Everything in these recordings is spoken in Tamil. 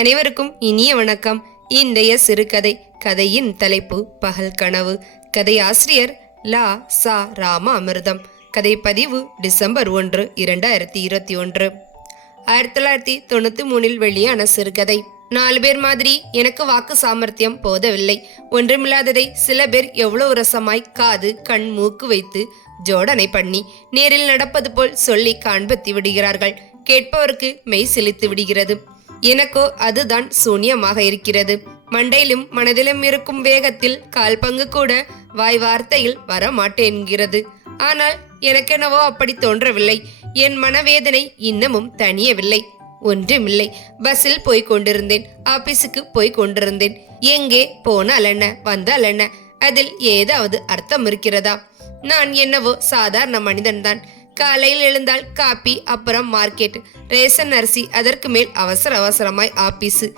அனைவருக்கும் இனிய வணக்கம். இன்றைய சிறுகதை கதையின் தலைப்பு பகல் கனவு. கதை ஆசிரியர் லா சா ராம அமிர்தம் கதை பதிவு டிசம்பர் ஒன்று இரண்டாயிரத்தி இருபத்தி ஒன்று. ஆயிரத்தி தொள்ளாயிரத்தி தொண்ணூற்றி மூணில் வெளியான சிறுகதை. நாலு பேர் மாதிரி எனக்கு வாக்கு சாமர்த்தியம் போதவில்லை. ஒன்றுமில்லாததை சில பேர் எவ்வளவு ரசமாய் காது கண் மூக்கு வைத்து ஜோடனை பண்ணி நேரில் நடப்பது போல் சொல்லி காண்பித்து விடுகிறார்கள். கேட்பவருக்கு மெய் சிலித்து விடுகிறது. எனக்கோ அதுதான் சூன்யமாக இருக்கிறது. மண்டையிலும் மனதிலும் இருக்கும் வேகத்தில் கால் பங்கு கூட வாய் வார்த்தையில் வர மாட்டேன்கிறது ஆனால் எனக்கெனவோ அப்படி தோன்றவில்லை. என் மனவேதனை இன்னமும் தணியவில்லை. ஒன்றுமில்லை. பஸ்ஸில் போய் கொண்டிருந்தேன். ஆபீஸுக்கு போய் கொண்டிருந்தேன். எங்கே போனால் என்ன வந்தால் என்ன அதில் ஏதாவது அர்த்தம் இருக்கிறதா? நான் என்னவோ சாதாரண மனிதன்தான். காலையில் எழுந்தால் காப்பி அப்புறம் மார்க்கெட். ரேசன் அரிசி அதற்கு மேல் அவசர அவசரமாய் ஆபீஸு.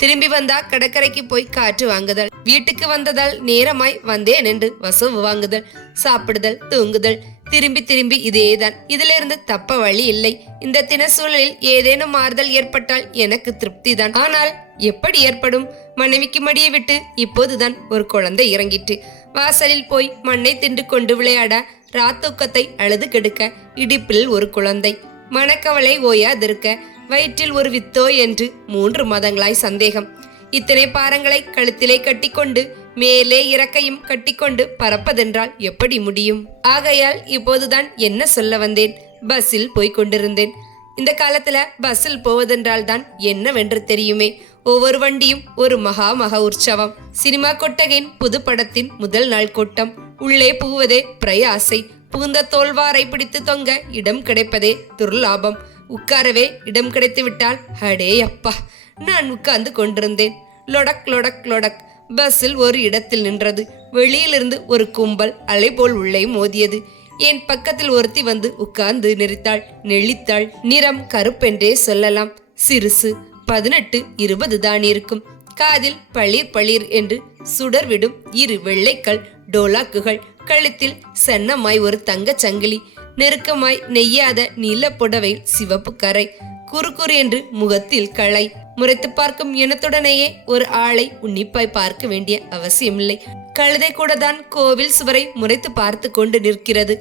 திரும்பி வந்தா கடற்கரைக்கு போய் காற்று வாங்குதல். வீட்டுக்கு வந்ததால் நேரமாய் வந்தேன் என்று வசவு வாங்குதல். சாப்பிடுதல் தூங்குதல். திரும்பி திரும்பி இதேதான். இதிலிருந்து தப்ப வழி இல்லை. இந்த தின சூழலில் ஏதேனும் மாறுதல் ஏற்பட்டால் எனக்கு திருப்தி தான் ஆனால் எப்படி ஏற்படும்? மனைவிக்கு மடியை விட்டு இப்போதுதான் ஒரு குழந்தை இறங்கிட்டு வாசலில் போய் மண்ணை தின்று கொண்டு விளையாட ராத்தூக்கத்தை அழுது கெடுக்க இடிப்பில் ஒரு குழந்தை. மனக்கவலை ஓயாதிருக்க வயிற்றில் ஒரு வித்தோ என்று மூன்று மாதங்களாய் சந்தேகம். இத்தனை பாரங்களை கழுத்திலே கட்டிக்கொண்டு மேலே இறக்கையும் கட்டிக்கொண்டு பறப்பதென்றால் எப்படி முடியும்? ஆகையால் இப்போதுதான் என்ன சொல்ல வந்தேன்? பஸ்ஸில் போய்க் கொண்டிருந்தேன். இந்த காலத்துல பஸ்ஸில் போவதென்றால் தான் என்னவென்று தெரியுமே? ஒவ்வொரு வண்டியும் ஒரு மகா மகா உற்சவம். சினிமா கொட்டகையின் புது படத்தின் முதல் நாள் கூட்டம். உள்ளே புகுவதே பிரயாசை. புகுந்த தோல்வாரை பிடித்து தொங்க இடம் கிடைப்பதே துர்லாபம். உட்காரவே இடம் கிடைத்து விட்டால் அடே அப்பா நான் உட்கார்ந்து கொண்டிருந்தேன். லொடக் லொடக் லொடக். பஸ்ஸில் ஒரு இடத்தில் நின்றது. வெளியிலிருந்து ஒரு கும்பல் அலை போல் உள்ளே மோதியது. என் பக்கத்தில் ஒருத்தி வந்து உட்கார்ந்து நெறித்தாள். நெளித்தாள். நிறம் கருப்பென்றே சொல்லலாம். சிறுசு. பதினெட்டு இருபது தான் இருக்கும். காதில் பளிர் பளிர் என்று சுடர்விடும் இரு வெள்ளைக்கல் டோலாக்குகள் கழுத்தில் சன்னமாய் ஒரு தங்கச் சங்கிலி நெருக்கமாய் நெய்யாத நீல புடவையில் சிவப்பு கரை குறுகுறு என்று முகத்தில் களை. முறைத்து பார்க்கும் இனத்துடனேயே ஒரு ஆளை உன்னிப்பாய் பார்க்க வேண்டிய அவசியமில்லை. கழுதை கூட தான் கோவில் சுவரை முறைத்து பார்த்து கொண்டு நிற்கிறது.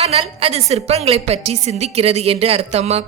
ஆனால் அது சிற்பங்களை பற்றி சிந்திக்கிறது என்று அர்த்தமா?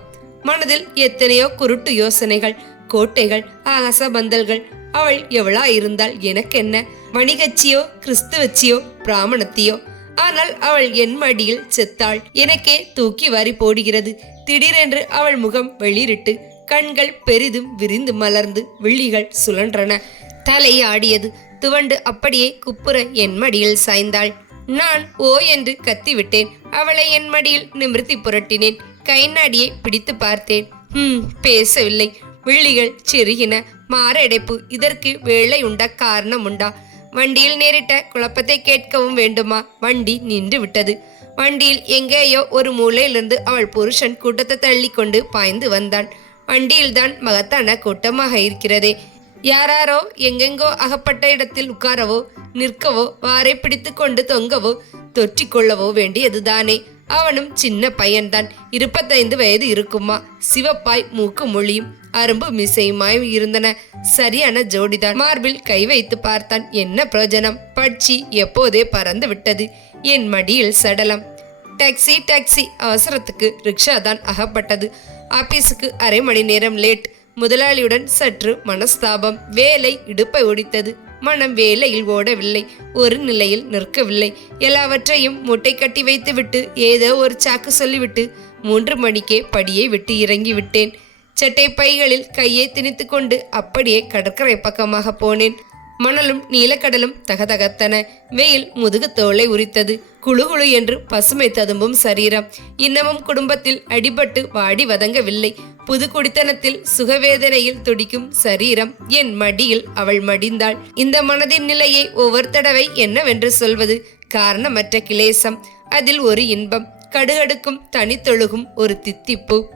மனதில் எத்தனையோ குருட்டு யோசனைகள் கோட்டைகள் ஆசபந்தல்கள். அவள் எவளா இருந்தால் எனக்கென்ன? வணிகச்சியோ கிறிஸ்துவச்சியோ பிராமணத்தியோ? ஆனால் அவள் என் மடியில் செத்தாள். எனக்கே தூக்கி வாரி போடுகிறது. திடீரென்று அவள் முகம் வெளிரிட்டு கண்கள் பெரிதும் விரிந்து மலர்ந்து விழிகள் சுழன்றன. தலை ஆடியது. துவண்டு அப்படியே குப்புற என் மடியில் சாய்ந்தாள். நான் ஓ என்று கத்திவிட்டேன். அவளை என் மடியில் நிமிர்த்தி புரட்டினேன். கை நாடியை பிடித்து பார்த்தேன். ஹம் பேசவில்லை. விழிகள் செருகின மாரடைப்பு இதற்கு வேலை உண்டா காரணம் உண்டா வண்டியில் நேரிட்ட குழப்பத்தை கேட்கவும் வேண்டுமா? வண்டி நின்று விட்டது. வண்டியில் எங்கேயோ ஒரு மூலையிலிருந்து அவள் புருஷன் கூட்டத்தை தள்ளி கொண்டு பாய்ந்து வந்தான். வண்டியில்தான் மகத்தான கூட்டமாக இருக்கிறதே. யாராரோ எங்கெங்கோ அகப்பட்ட இடத்தில் உட்காரவோ நிற்கவோ வாரை பிடித்து கொண்டு தொங்கவோ தொற்றிக்கொள்ளவோ வேண்டியதுதானே. அவனும் சின்ன பையன்தான். இருபத்தைந்து வயது இருக்குமா? சிவப்பாய் மூக்கு மொழியும் அரும்பு மிசையுமாய் இருந்தன. சரியான ஜோடிதான். மார்பில் கை வைத்து பார்த்தான். என்ன பிரயோஜனம்? பட்சி எப்போதே பறந்து விட்டது. என் மடியில் சடலம். Taxi taxi. அவசரத்துக்கு ரிக்ஷா தான் அகப்பட்டது. ஆபீஸுக்கு அரை மணி நேரம் லேட். முதலாளியுடன் சற்று மனஸ்தாபம். வேலை இடுப்பை ஒடித்தது. மனம் வேலையில் ஓடவில்லை ஒரு நிலையில் நிற்கவில்லை. எல்லாவற்றையும் முட்டை கட்டி வைத்துவிட்டு ஏதோ ஒரு சாக்கு சொல்லிவிட்டு மூன்று மணிக்கே படியை விட்டு இறங்கி விட்டேன் சட்டை பைகளில் கையை திணித்து கொண்டு அப்படியே கடற்கரை பக்கமாக போனேன். மணலும் நீலக்கடலும் தகதகத்தன. வெயில் முதுகு தோலை உரித்தது. குழுகுழு குழு என்று பசுமை ததும்பும் சரீரம். இன்னமும் குடும்பத்தில் அடிபட்டு வாடி வதங்கவில்லை. புது குடித்தனத்தில் சுகவேதனையில் துடிக்கும் சரீரம் என் மடியில் அவள் மடிந்தாள். இந்த மனதின் நிலையை ஒவ்வொரு தடவை என்னவென்று சொல்வது காரணமற்ற கிளேசம். அதில் ஒரு இன்பம் கடுகடுக்கும் தனித்தொழுகும் ஒரு தித்திப்பு.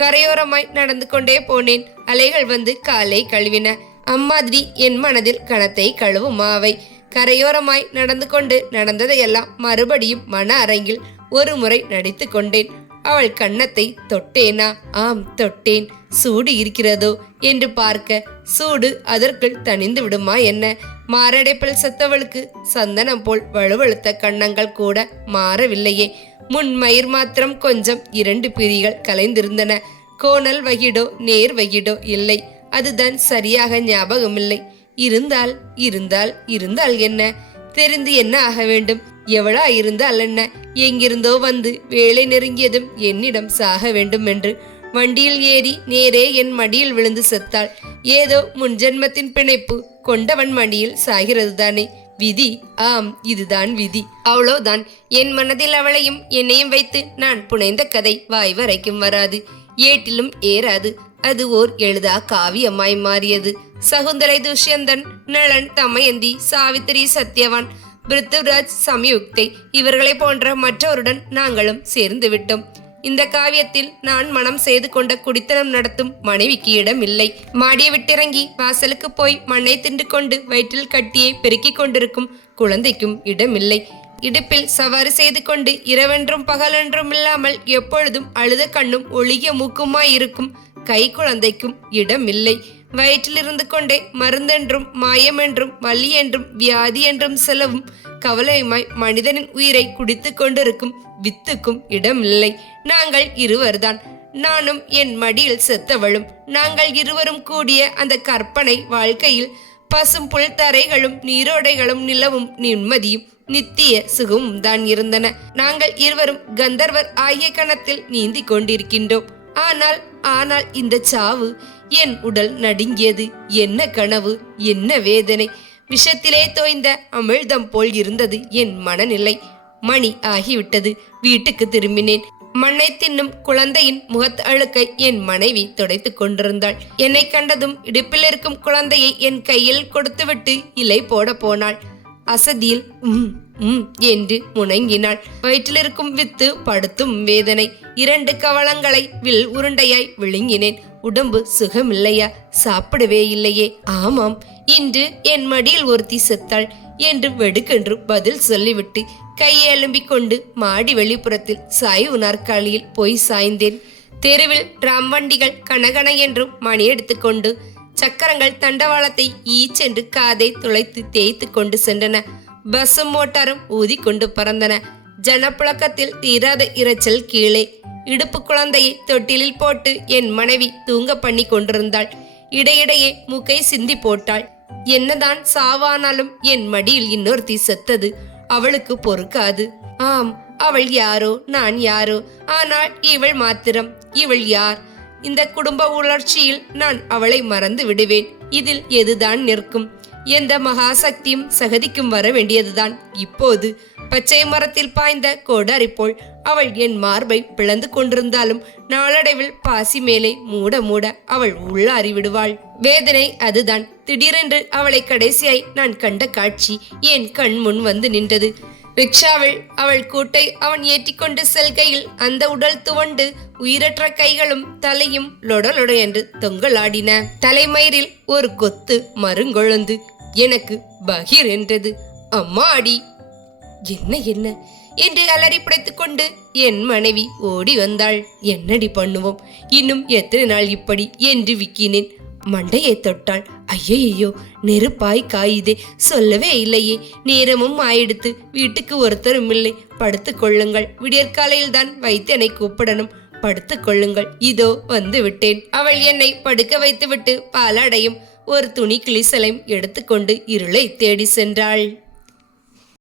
கரையோரமாய் நடந்து கொண்டே போனேன். அலைகள் வந்து காலை கழுவின. அம்மாதிரி என் மனதில் கணத்தை கழுவும் மாவை. கரையோரமாய் நடந்து கொண்டு நடந்ததையெல்லாம் மறுபடியும் மன அரங்கில் ஒரு முறை நடித்து கொண்டேன். அவள் கன்னத்தை தொட்டேனா? ஆம் தொட்டேன். சூடு இருக்கிறதோ? என்று பார்க்க. சூடு அதற்குள் தணிந்து விடுமா என்ன? மாரடைப்பில் செத்தவளுக்கு சந்தனம் போல் வலுவழுத்த கன்னங்கள் கூட மாறவில்லையே. முன் மயிர் மாத்திரம் கொஞ்சம் இரண்டு பிரிகள் கலைந்திருந்தன. கோணல் வகிடோ நேர் வகிடோ இல்லை. அதுதான் சரியாக ஞாபகமில்லை. இருந்தால் இருந்தால் இருந்தால் என்ன? தெரிந்து என்ன ஆக வேண்டும்? எவளா இருந்தால் என்ன? எங்கிருந்தோ வந்து வேலை நெருங்கியதும் என்னிடம் சாக வேண்டும் என்று. வண்டியில் ஏறி நேரே என் மடியில் விழுந்து செத்தாள். ஏதோ முன்ஜென்மத்தின் பிணைப்பு கொண்டவன் மடியில் சாகிறது தானே. விதி ஆம் இதுதான் விதி. அவ்வளோதான். என் மனதில் அவளையும் என்னையும் வைத்து நான் புனைந்த கதை வாய் வரைக்கும் வராது. ஏட்டிலும் ஏறாது. அது ஓர் எழுதா காவியமாய் மாறியது. சகுந்தலை துஷ்யந்தன் நளன் தமயந்தி சாவித்திரி சத்யவான் பிருத்துராஜ் சம்யுக்தை இவர்களை போன்ற மற்றவருடன் நாங்களும் சேர்ந்து விட்டோம். இந்த காவியத்தில் நான் மனம் செய்து கொண்ட குடித்தனம் நடத்தும் மனைவிக்கு இடம் இல்லை மாடியை விட்டிறங்கி வாசலுக்கு போய் மண்ணை தின்று கொண்டு வயிற்றில் கட்டியை பெருக்கிக் கொண்டிருக்கும் குழந்தைக்கும் இடமில்லை. இடுப்பில் சவாரி செய்து கொண்டு இரவென்றும் பகலென்றும் இல்லாமல் எப்பொழுதும் அழுத கண்ணும் ஒளிய மூக்குமாயிருக்கும். கை குழந்தைக்கும் இடமில்லை. வயிற்றில் இருந்து கொண்டே மருந்தென்றும் மாயமென்றும் வலி என்றும் வியாதி என்றும் செலவும் கவலையுமாய் மனிதனின் உயிரை குடித்து கொண்டிருக்கும் வித்துக்கும் இடமில்லை. நாங்கள் இருவர்தான். நானும் என் மடியில் செத்தவளும். நாங்கள் இருவரும் கூடிய அந்த கற்பனை வாழ்க்கையில் பசும் புல் தரைகளும் நீரோடைகளும் நிலவும் நிம்மதியும் நித்திய சுகமும் தான் இருந்தன. நாங்கள் இருவரும் கந்தர்வர் ஆகிய கணத்தில் நீந்தி கொண்டிருக்கின்றோம். ஆனால் ஆனால் இந்த சாவு என் உடல் நடுங்கியது. என்ன கனவு என்ன வேதனை. விஷத்திலே தோய்ந்த அமிழ்தம் போல் இருந்தது என் மனநிலை. மணி ஆகிவிட்டது. வீட்டுக்கு திரும்பினேன். மண்ணை தின்னும் குழந்தையின் முகத் அழுக்கை என் மனைவி துடைத்துக் கொண்டிருந்தாள். என்னை கண்டதும் இடுப்பில் இருக்கும் குழந்தையை என் கையில் கொடுத்துவிட்டு இலை போட போனாள். அசதியில் உம் உம் என்று முணங்கினாள். வயிற்றில் இருக்கும் வித்து படுத்தும் வேதனை. இரண்டு கவளங்களை வில் உருண்டையாய் விழுங்கினேன். உடம்பு சுகமில்லையா? சாப்பிடவே இல்லையே. ஆமாம் இன்று என் மடியில் ஒருத்தி செத்தாள் என்று வெடுக்கென்று பதில் சொல்லிவிட்டு கையை எழும்பிக் கொண்டு மாடி வெளிப்புறத்தில் சாய்வு நாற்காலியில் போய் சாய்ந்தேன். தெருவில் ராம் வண்டிகள் கனகன என்றும் மணி எடுத்துக்கொண்டு சக்கரங்கள் தண்டவாளத்தை ஈச்சென்று காதை துளைத்து தேய்த்து கொண்டு சென்றன. பஸ்ஸும் மோட்டாரும் ஊதிக்கொண்டு பறந்தன. ஜனப்புழக்கத்தில் தீராத இரைச்சல் கீழே. இடுப்பு குழந்தையை தொட்டிலில் போட்டு என் மனைவி தூங்க பண்ணி கொண்டிருந்தாள். இடையிடையே மூக்கை சிந்தி போட்டாள். என்னதான் சாவானாலும் என் மடியில் இன்னொருத்தி செத்தது. அவளுக்கு பொறுக்காது. ஆம் அவள் யாரோ நான் யாரோ. ஆனால் இவள் மாத்திரம். இவள் யார்? இந்த குடும்ப உணர்ச்சியில் நான் அவளை மறந்து விடுவேன். இதில் எதுதான் நிற்கும்? எந்த மகாசக்தியும் சகதிக்கும் வர வேண்டியதுதான். இப்போது பச்சை மரத்தில் பாய்ந்த கோடாரி போல் அவள் என் மார்பை பிளந்து கொண்டிருந்தாலும் நாளடைவில் பாசி மேலே மூட மூட அவள் உள்ளாறி விடுவாள். வேதனை அதுதான். திடீரென்று அவளை கடைசியாய் நான் கண்ட காட்சி என் கண் முன் வந்து நின்றது. ரிக்ஷாவில் அவள் கூட்டை அவன் ஏற்றிக்கொண்டு செல்கையில் அந்த உடல் துவண்டு உயிரற்ற கைகளும் தலையும் லொடலொட என்று தொங்கலாடின. தலைமயிரில் ஒரு கொத்து மருங்கொழுந்து எனக்கு பகிர் என்றது. அம்மாடி என்ன என்ன? என்று அலறி பிடித்துக் கொண்டு என் மனைவி ஓடி வந்தாள். என்னடி பண்ணுவோம்? இன்னும் எத்தனை நாள் இப்படி? என்று விக்கினேன். மண்டையை தொட்டாள். ஐயையோ நெருப்பாய் காயுதே சொல்லவே இல்லையே. நேரமும் ஆயிடுத்து வீட்டுக்கு ஒருத்தரும் இல்லை. படுத்துக் கொள்ளுங்கள். விடியற்காலையில் தான் வைத்தியனை கூப்பிடணும். படுத்துக் கொள்ளுங்கள். இதோ வந்து விட்டேன். அவள் என்னை படுக்க வைத்துவிட்டு பாலாடையும் ஒரு துணி கிளிசலையும் எடுத்துக்கொண்டு இருளை தேடி சென்றாள்.